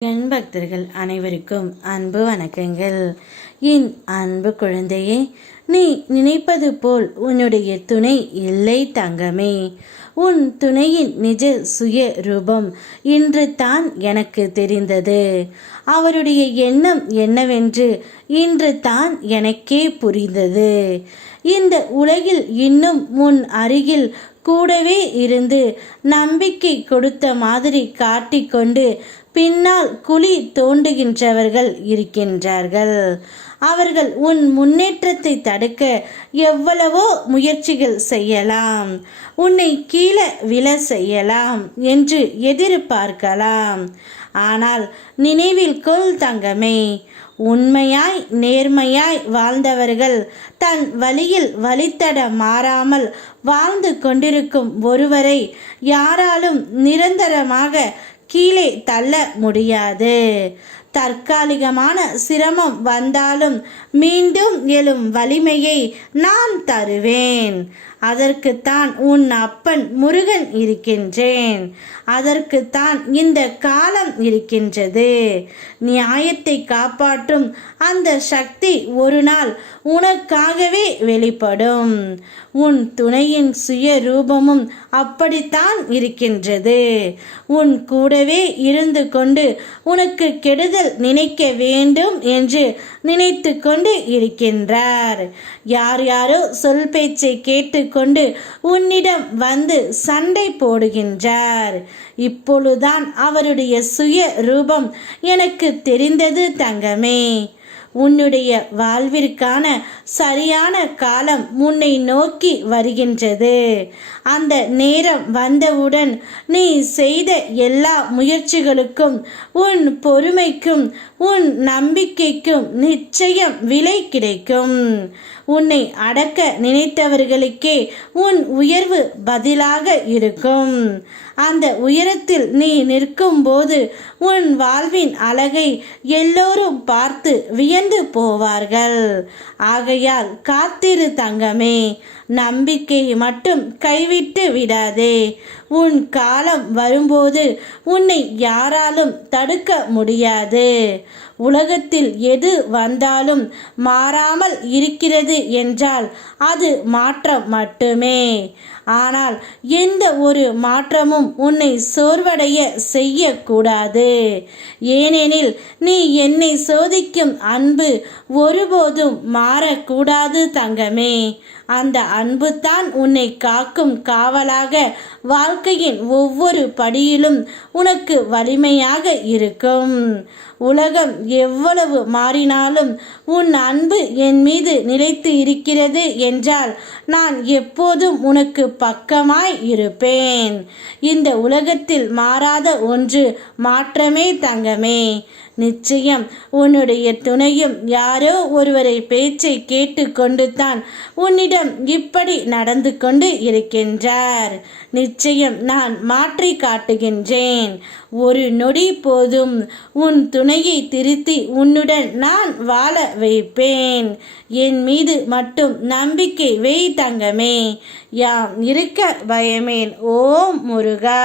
என் பக்தர்கள் அனைவருக்கும் அன்பு வணக்கங்கள். என் அன்பு குழந்தையே, நீ நினைப்பது போல் உன்னுடைய துணை இல்லை தங்கமே. உன் துணையின் நிஜ சுய ரூபம் இன்று தான் எனக்கு தெரிந்தது. அவருடைய எண்ணம் என்னவென்று இன்று தான் எனக்கே புரிந்தது. இந்த உலகில் இன்னும் உன் அருகில் கூடவே இருந்து நம்பிக்கை கொடுத்த மாதிரி காட்டிக்கொண்டு பின்னால் குழி தோண்டுகின்றவர்கள் இருக்கின்றார்கள். அவர்கள் உன் முன்னேற்றத்தை தடுக்க எவ்வளவோ முயற்சிகள் செய்யலாம், உன்னை கீழே விழ செய்யலாம் என்று எதிர்பார்க்கலாம். ஆனால் நினைவில் கொள் தங்கமே, உண்மையாய் நேர்மையாய் வாழ்ந்தவர்கள் தன் வழியில் வழித்தட மாறாமல் வாழ்ந்து கொண்டிருக்கும் ஒருவரை யாராலும் நிரந்தரமாக கீழே தள்ள முடியாது. தற்காலிகமான சிரமம் வந்தாலும் மீண்டும் எழும் வலிமையை நான் தருவேன். அதற்குத்தான் உன் அப்பன் முருகன் இருக்கின்றேன். அதற்குத்தான் இந்த காலம் இருக்கின்றது. நியாயத்தை காப்பாற்றும் அந்த சக்தி ஒரு நாள் உனக்காகவே வெளிப்படும். உன் துணையின் சுய ரூபமும் அப்படித்தான் இருக்கின்றது. உன் கூடவே இருந்து கொண்டு உனக்கு கெடுதல் நினைக்க வேண்டும் என்று நினைத்து கொண்டு இருக்கின்றார். யார் யாரோ சொல் பேச்சை கேட்டுக்கொண்டு உன்னிடம் வந்து சண்டை போடுகின்றார். இப்பொழுதுதான் அவருடைய சுய ரூபம் எனக்கு தெரிந்தது தங்கமே. உன்னுடைய வாழ்விற்கான சரியான காலம் உன்னை நோக்கி வருகின்றது. அந்த நேரம் வந்தவுடன் நீ செய்த எல்லா முயற்சிகளுக்கும், உன் பொறுமைக்கும், உன் நம்பிக்கைக்கும் நிச்சயம் விலை கிடைக்கும். உன்னை அடக்க நினைத்தவர்களுக்கே உன் உயர்வு பதிலாக இருக்கும். அந்த உயரத்தில் நீ நிற்கும் போது உன் வாழ்வின் அழகை எல்லோரும் பார்த்து வியந்து போவார்கள். ஆகையால் காத்திரு தங்கமே, நம்பிக்கையை மட்டும் கைவிட்டு விடாதே. உன் காலம் வரும்போது உன்னை யாராலும் தடுக்க முடியாது. உலகத்தில் எது வந்தாலும் மாறாமல் இருக்கிறது என்றால் அது மாற்றம் மட்டுமே. ஆனால் எந்த ஒரு மாற்றமும் உன்னை சோர்வடைய செய்யக்கூடாது. ஏனெனில் நீ என்னை சோதிக்கும் அன்பு ஒருபோதும் மாறக்கூடாது தங்கமே. அந்த அன்பு தான் உன்னை காக்கும் காவலாக வாழ்க்கையின் ஒவ்வொரு படியிலும் உனக்கு வலிமையாக இருக்கும். உலகம் எவ்வளவு மாறினாலும் உன் அன்பு என் மீது நிலைத்து இருக்கிறது என்றால் நான் எப்போதும் உனக்கு பக்கமாய் இருப்பேன். இந்த உலகத்தில் மாறாத ஒன்று மாற்றமே தங்கமே. நிச்சயம் உன்னுடைய துணையும் யாரோ ஒருவரை பேச்சை கேட்டு கொண்டு தான் உன்னிடம் இப்படி நடந்து கொண்டு இருக்கின்றார். நிச்சயம் நான் மாற்றி காட்டுகின்றேன். ஒரு நொடி போதும் உன் துணையை திருத்தி உன்னுடன் நான் வாழ வைப்பேன். என் மீது மட்டும் நம்பிக்கை வை தங்கமே. யாம் இருக்க பயமேன். ஓம் முருகா.